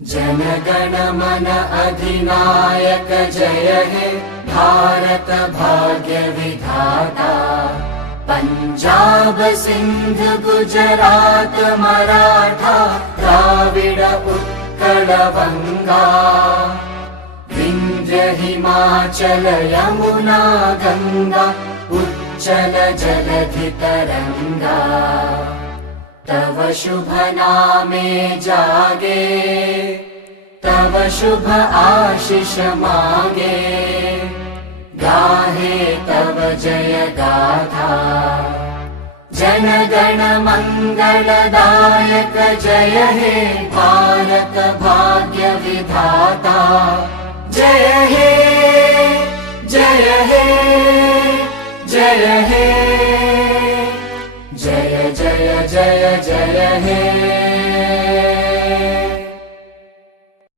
जनगण मन अधिनायक जय हे भारत भाग्य विधाता। पंजाब सिंध गुजरात मराठा द्राविड उत्कल बंगा। विंध्य हिमाचल यमुना गंगा उच्चल जलधि तरंगा। तव शुभ नामे जागे तव शुभ आशीष मागे। गाहे तव जय गाथा जनगण मंगलदायक जय हे भारत भाग्य विधाता। जय हे जय हे जय हे जय जय जय जय हे।